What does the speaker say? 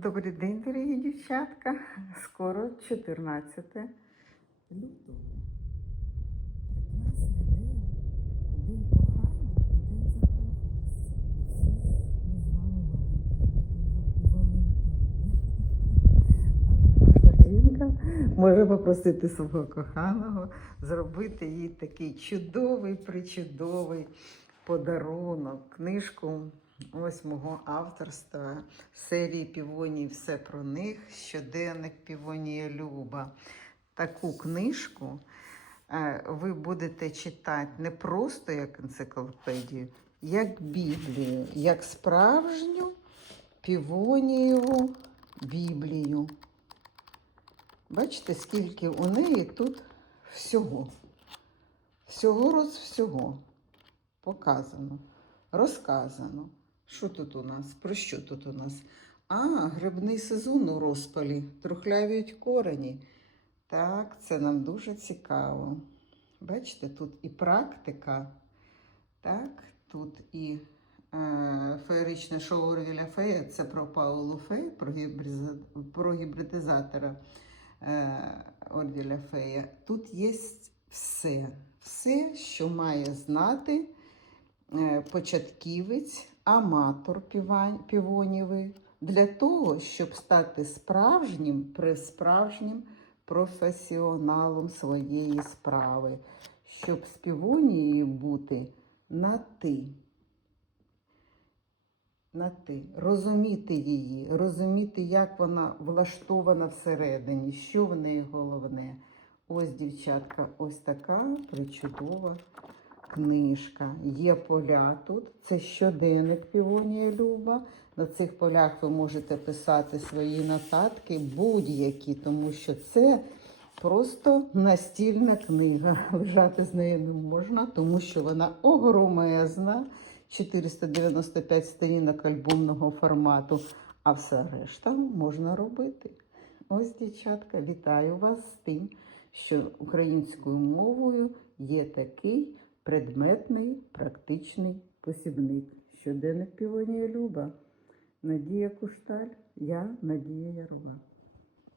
Добрий день, дорогі дівчатка. Скоро 14 лютого. Прекрасний день. День кохання день закоханості. Може попросити свого коханого зробити їй такий чудовий, причудовий подарунок, книжку ось мого авторства серії Півоній Все про них. Щоденник Півонія Люба. Таку книжку е, ви будете читати не просто як енциклопедію, як Біблію, як справжню півонієву Біблію. Бачите, скільки у неї тут всього. Всього роз всього показано, розказано. Що тут у нас? Про що тут у нас? А, грибний сезон у розпалі, трухлявіють корені. Так, це нам дуже цікаво. Бачите, тут і практика, так, тут і е, феєричне шоу Орвіля Фея, це про Паулу Фей, про, гібриза, про гібридизатора е, Орвіля Фея. Тут є все, все, що має знати початківець, аматор півонівий, для того, щоб стати справжнім, пресправжнім професіоналом своєї справи, щоб з півонією бути на ти. На ти, розуміти її, розуміти, як вона влаштована всередині, що в неї головне. Ось, дівчатка, ось така причудова книжка. Є поля тут. Це щоденник Півонія Люба. На цих полях ви можете писати свої нотатки, будь-які, тому що це просто настільна книга. Лежати з нею не можна, тому що вона огромезна. 495 сторінок альбомного формату, а все решта можна робити. Ось, дівчатка, вітаю вас з тим, що українською мовою є такий предметний практичний посібник. Щоденник Півонія Люба. Надія Кушталь, я Надія Ярова.